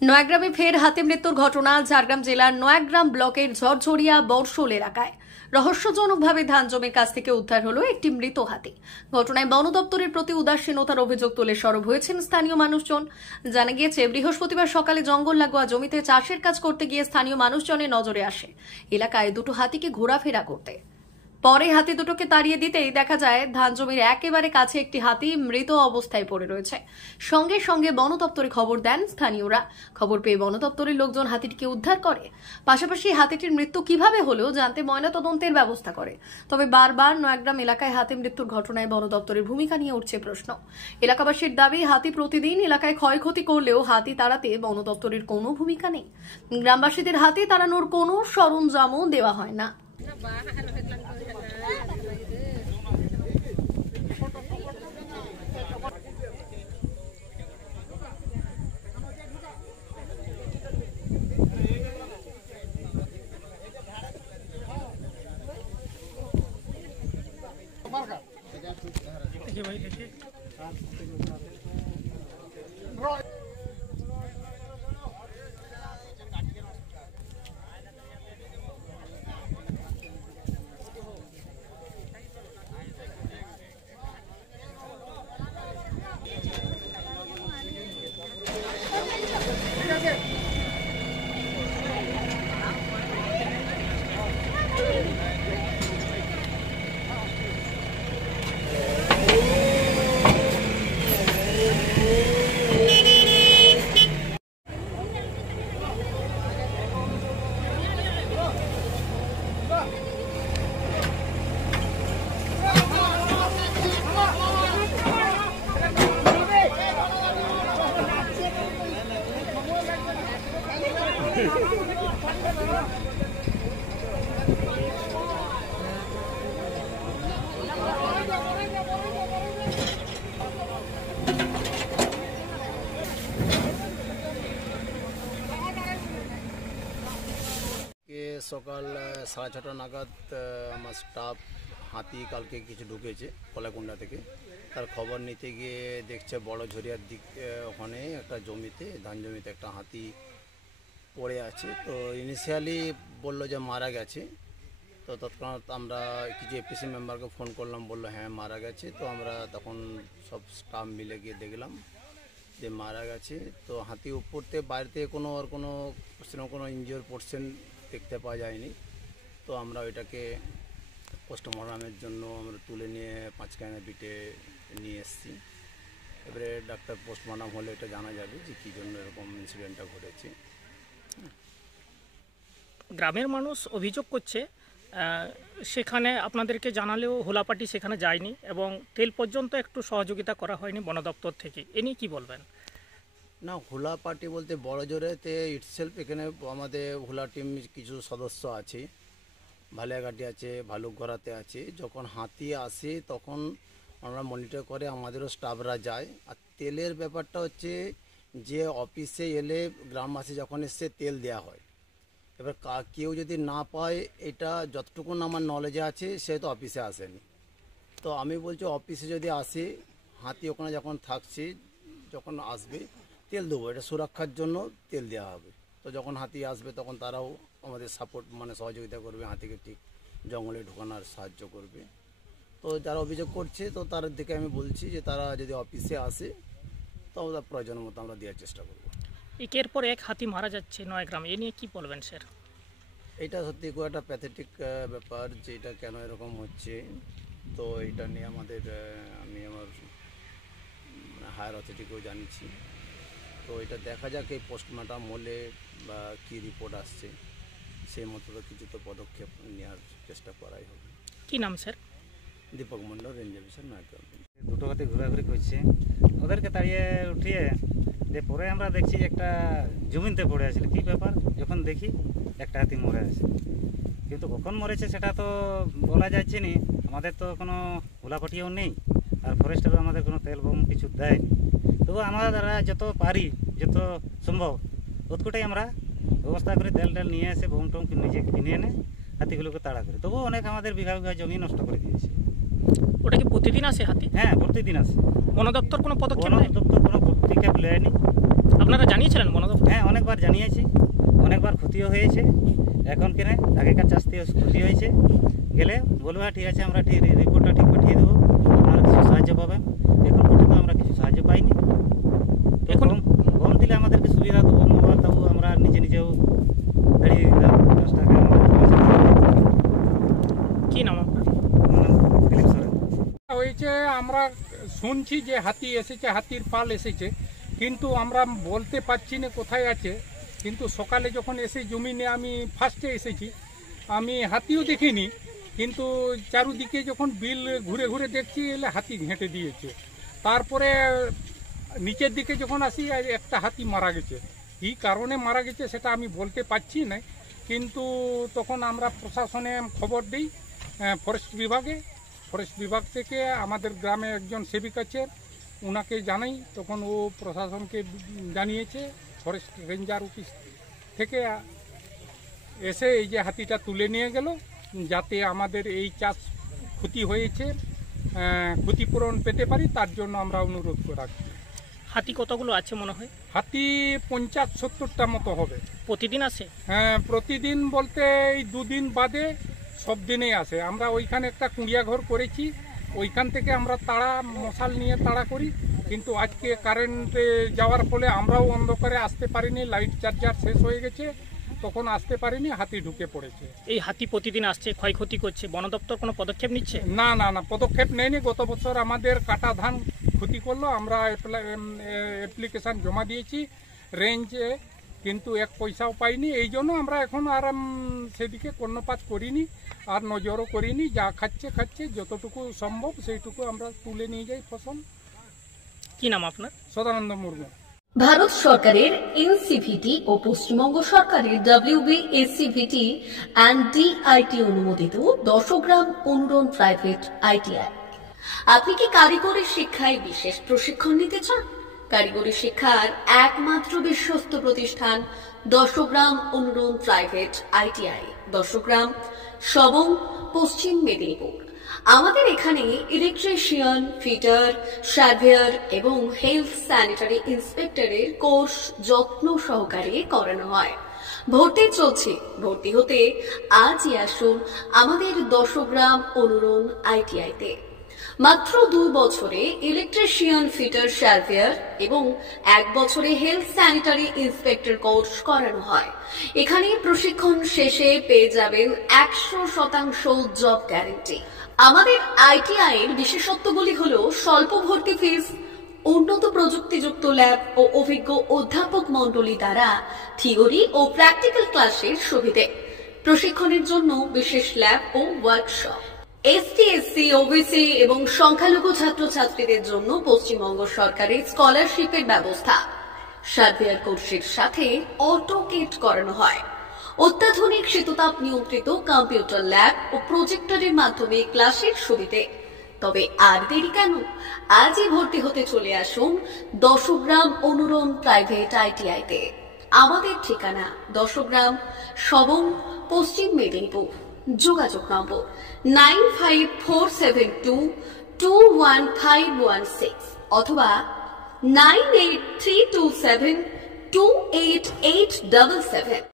নয়াগ্রামে ফের হাতি মৃত্যুর ঘটনা। ঝাড়গ্রাম জেলার নয়াগ্রাম ব্লকের ঝরঝরিয়া বর্ষল এলাকায় রহস্যজনকভাবে ধান জমির কাছ থেকে উদ্ধার হলো একটি মৃত হাতি। ঘটনায় বন দপ্তরের প্রতি উদাসীনতার অভিযোগ তুলে সরব হয়েছেন স্থানীয় মানুষজন। জানা গিয়েছে, বৃহস্পতিবার সকালে জঙ্গল লাগোয়া জমিতে চাষের কাজ করতে গিয়ে স্থানীয় মানুষজনের নজরে আসে এলাকায় দুটো হাতিকে ঘোরাফেরা করতে। পরে হাতি দুটোকে তাড়িয়ে দিতেই দেখা যায় ধান জমির একেবারে কাছে একটি হাতি মৃত অবস্থায় পড়ে রয়েছে। সঙ্গে সঙ্গে বন দপ্তরে খবর দেন স্থানীয়রা। খবর পেয়ে বন দপ্তরের লোকজন হাতিটিকে উদ্ধার করে। পাশাপাশি হাতিটির মৃত্যু কিভাবে হলো জানতে ময়নাতদন্তের ব্যবস্থা করে। তবে বারবার নয়াগ্রাম এলাকায় হাতি মৃত্যুর ঘটনায় বন দপ্তরের ভূমিকা নিয়ে উঠছে প্রশ্ন। এলাকাবাসীর দাবি, হাতি প্রতিদিন এলাকায় ক্ষয়ক্ষতি করলেও হাতি তাড়াতে বন দপ্তরের কোনো ভূমিকা নেই। গ্রামবাসীদের হাতি তাড়ানোর কোনো সরঞ্জামও দেওয়া হয় না। देखिए भाई, देखिए সকাল 6:30 নাগাদ আমার স্টাফ হাতি কালকে কিছু ঢুকেছে কলাকুণ্ডা থেকে। তার খবর নিতে গিয়ে দেখছে বড় ঝরিয়ার দিক ওখানে একটা জমিতে, ধান জমিতে একটা হাতি পড়ে আছে। তো ইনিশিয়ালি বললো যে মারা গেছে। তো তৎক্ষণাৎ আমরা কিছু এপিসি মেম্বারকে ফোন করলাম, বললো হ্যাঁ মারা গেছে। তো আমরা তখন সব স্টাফ মিলে গিয়ে দেখলাম যে মারা গেছে। তো হাতি উপরতে বাইরে থেকে কোনো ইনজিওর পোর্শন দেখতে পাওয়া যায়নি। তো আমরা ওইটাকে পোস্টমর্টমের জন্য আমরা তুলে নিয়ে পাঁচকানা বিটে নিয়ে এসেছি। এবারে ডাক্তার পোস্টমর্টম হলে এটা জানা যাবে যে কী জন্য এরকম ইনসিডেন্টটা ঘটেছে। গ্রামের মানুষ অভিযোগ করছে সেখানে আপনাদেরকে জানালেও হোলাপাটি সেখানে যায়নি এবং তেল পর্যন্ত একটু সহযোগিতা করা হয়নি বন দপ্তর থেকে। এ নিয়ে কী বলবেন? না, হুলা পার্টি বলতে বড় জোরেতে ইটসেলফ এখানে আমাদের হুলা টিম কিছু সদস্য আছে, ভালিয়াঘাটি আছে, ভালুকগড়াতে আছে। যখন হাতি আসে তখন আমরা মনিটর করে আমাদেরও স্টাফরা যায়। আর তেলের ব্যাপারটা হচ্ছে যে অফিসে এলে গ্রামবাসী যখন এসে তেল দেওয়া হয়। এবার কেউ যদি না পায়, এটা যতটুকুন আমার নলেজে আছে সে তো অফিসে আসেনি। তো আমি বলছি অফিসে যদি আসে, হাতি ওখানে যখন থাকছে, যখন আসবে তেল দেবো, এটা সুরক্ষার জন্য তেল দেওয়া হবে। তো যখন হাতি আসবে তখন তারাও আমাদের সাপোর্ট সহযোগিতা করবে, হাতিকে ঠিক জঙ্গলে ঢোকানোর সাহায্য করবে। তো যারা অভিযোগ করছে তো তার দিকে আমি বলছি যে তারা যদি অফিসে আসে তো আমরা প্রয়োজন মতো আমরা দেওয়ার চেষ্টা করব। একের পর এক হাতি মারা যাচ্ছে নয়াগ্রামে, এ নিয়ে কী বলবেন স্যার? এটা সত্যি খুব একটা প্যাথেটিক ব্যাপার যে এটা কেন এরকম হচ্ছে। তো এটা নিয়ে আমি আমার হায়ার অথরিটিকেও জানিয়েছি। তো এটা দেখা যাক এই পোস্টমর্টম হলে বা কী রিপোর্ট আসছে সেই মতো তো কিছু তো পদক্ষেপ নেওয়ার চেষ্টা করাই হবে। কী নাম স্যার? দীপক মণ্ডল, রেঞ্জ অফিসার নয়াগ্রাম। দুটো হাতি ঘোরাঘুরি করছে, ওদেরকে তাড়িয়ে উঠিয়ে যে পরে আমরা দেখছি যে একটা জমিনতে পড়ে আছে। কী ব্যাপার, যখন দেখি একটা হাতি মরে আছে, কিন্তু কখন মরেছে সেটা তো বলা যাচ্ছে না। আমাদের তো কোনো হুলাপাটিও নেই, আর ফরেস্টেরও আমাদের কোনো তেল বম কিছু দেয়নি। তবু আমরা দ্বারা যত পারি, যত সম্ভব ততটাই আমরা ব্যবস্থা করে তেল নিয়ে এসে বম টম নিজে কিনে এনে হাতিগুলোকে তাড়া করে। তবু অনেক আমাদের বিঘা বিঘা জমি নষ্ট করে দিয়েছে। ওটা কি প্রতিদিন আসে হাতি? হ্যাঁ, প্রতিদিন আসে। বন দপ্তর কোনো পদক্ষেপ বন নেয়? দপ্তর কোনো পদক্ষেপ নেয়নি। আপনারা জানিয়েছিলেন বন দপ্তর? হ্যাঁ, আবার ক্ষতিও হয়েছে। এখন কেন আগেকার চাষতে ক্ষতি হয়েছে গেলে বলবো হ্যাঁ ঠিক আছে, আমরা ঠিক রিপোর্টটা ঠিক পাঠিয়ে দেবো, আপনারা কিছু সাহায্য পাবেন। এখন পর্যন্ত আমরা কিছু সাহায্য পাইনি। এখন কম দিলে আমাদেরকে সুবিধা তো কম হওয়ার, তবু আমরা নিজেও দাঁড়িয়ে দিতাম 10 টাকা। কি নাম আপনার? দিলীপ সরেন। হয়েছে আমরা শুনছি যে হাতি এসেছে, হাতির পাল এসেছে, কিন্তু আমরা বলতে পারছি না কোথায় আছে। কিন্তু সকালে যখন এসে জমিনে আমি ফার্স্টে এসেছি, আমি হাতিও দেখিনি, কিন্তু চারুদিকে যখন বিল ঘুরে ঘুরে দেখছি এলে হাতি ঘেঁটে দিয়েছে। তারপরে নিচের দিকে যখন আসি একটা হাতি মারা গেছে। কী কারণে মারা গেছে সেটা আমি বলতে পারছি না, কিন্তু তখন আমরা প্রশাসনে খবর দিই ফরেস্ট বিভাগ থেকে আমাদের গ্রামে একজন সেবিক আছে, ওনাকে জানাই, তখন ও প্রশাসনকে জানিয়েছে। ফরেস্ট রেঞ্জার অফিস থেকে এসে এই যে হাতিটা তুলে নিয়ে গেল, যাতে আমাদের এই চাষ ক্ষতি হয়েছে ক্ষতিপূরণ পেতে পারি, তার জন্য আমরা অনুরোধ রাখছি। হাতি কতগুলো আছে মনে হয়? হাতি 50-70টা মতো হবে। প্রতিদিন আসে? হ্যাঁ, প্রতিদিন বলতে এই 2 দিন বাদে সব দিনেই আসে। আমরা ওইখানে একটা কুঁড়িয়া ঘর করেছি, ওইখান থেকে আমরা তাড়া মশাল নিয়ে তাড়া করি, কিন্তু আজকে কারেন্টে যাওয়ার ফলে আমরাও অন্ধকারে আসতে পারিনি, লাইট চার্জার শেষ হয়ে গেছে, তখন আসতে পারিনি, হাতি ঢুকে পড়েছে। এই হাতি প্রতিদিন আসছে, ক্ষয়ক্ষতি করছে, বন দপ্তর কোনো পদক্ষেপ নিচ্ছে? না, পদক্ষেপ নেয়নি। গত বছর আমাদের কাটা ধান ক্ষতি করলো, আমরা অ্যাপ্লিকেশন জমা দিয়েছি রেঞ্জে, কিন্তু 1 পয়সাও পাইনি। এই জন্য আমরা এখন আর সেদিকে কর্ণপাত করিনি, আর নজরও করিনি। যা খাচ্ছে, যতটুকু সম্ভব সেইটুকু আমরা তুলে নিয়ে যাই ফসল। কি নাম আপনার? সদানন্দ মুর্মু। ভারত সরকারের এনসিভিটি ও পশ্চিমবঙ্গ সরকারের WBSCVT অ্যান্ড DIT অনুমোদিত 10 গ্রাম অনুরণ প্রাইভেট ITI। আপনি কি কারিগরি শিক্ষায় বিশেষ প্রশিক্ষণ নিতে চান? কারিগরি শিক্ষার একমাত্র বিশ্বস্ত প্রতিষ্ঠান 10 গ্রাম অনুরণ প্রাইভেট ITI, 10 গ্রাম, সবং, পশ্চিম মেদিনীপুর। আমাদের এখানে ইলেকট্রিশিয়ান, ফিটার, সার্ভেয়ার এবং হেলথ স্যানিটারি ইন্সপেক্টরের কোর্স যত্ন সহকারে করানো হয়। ভর্তি চলছে। ভর্তি হতে আজই আসুন আমাদের 10 গ্রাম অনুরণ ITI-তে। মাত্র 2 বছরে ইলেকট্রিশিয়ান, ফিটার, সার্ভেয়ার এবং 1 বছরে হেলথ স্যানিটারি ইন্সপেক্টর কোর্স করানো হয়। এখানে প্রশিক্ষণ শেষে পেয়ে যাবেন 100% জব গ্যারান্টি। আমাদের ITI এর বিশেষত্বগুলি হলো স্বল্প ভর্তি ফিস, উন্নত প্রযুক্তিযুক্ত ল্যাব ও অভিজ্ঞ অধ্যাপক মণ্ডলী দ্বারা থিওরি ও প্র্যাকটিক্যাল ক্লাসের সুবিধে, প্রশিক্ষণের জন্য বিশেষ ল্যাব ও ওয়ার্কশপ, ST, SC, OBC এবং সংখ্যালঘু ছাত্রছাত্রীদের জন্য পশ্চিমবঙ্গ সরকারের স্কলারশিপের ব্যবস্থা। সার্ভেয়ার কোর্সের সাথে অটোকেট করানো হয়। অত্যাধুনিক শীততাপ নিয়ন্ত্রিত কম্পিউটার ল্যাব ও প্রজেক্টরের মাধ্যমে ক্লাসের সুবিধে। তবে আর দেরি কেন? আজই ভর্তি হতে চলে আসুন 10 গ্রাম অনুরণ প্রাইভেট ITI-তে। আমাদের ঠিকানা 10 গ্রাম, সবং, পশ্চিম মেদিনীপুর। যোগাযোগ নম্বর 9547221516 অথবা 9832728877।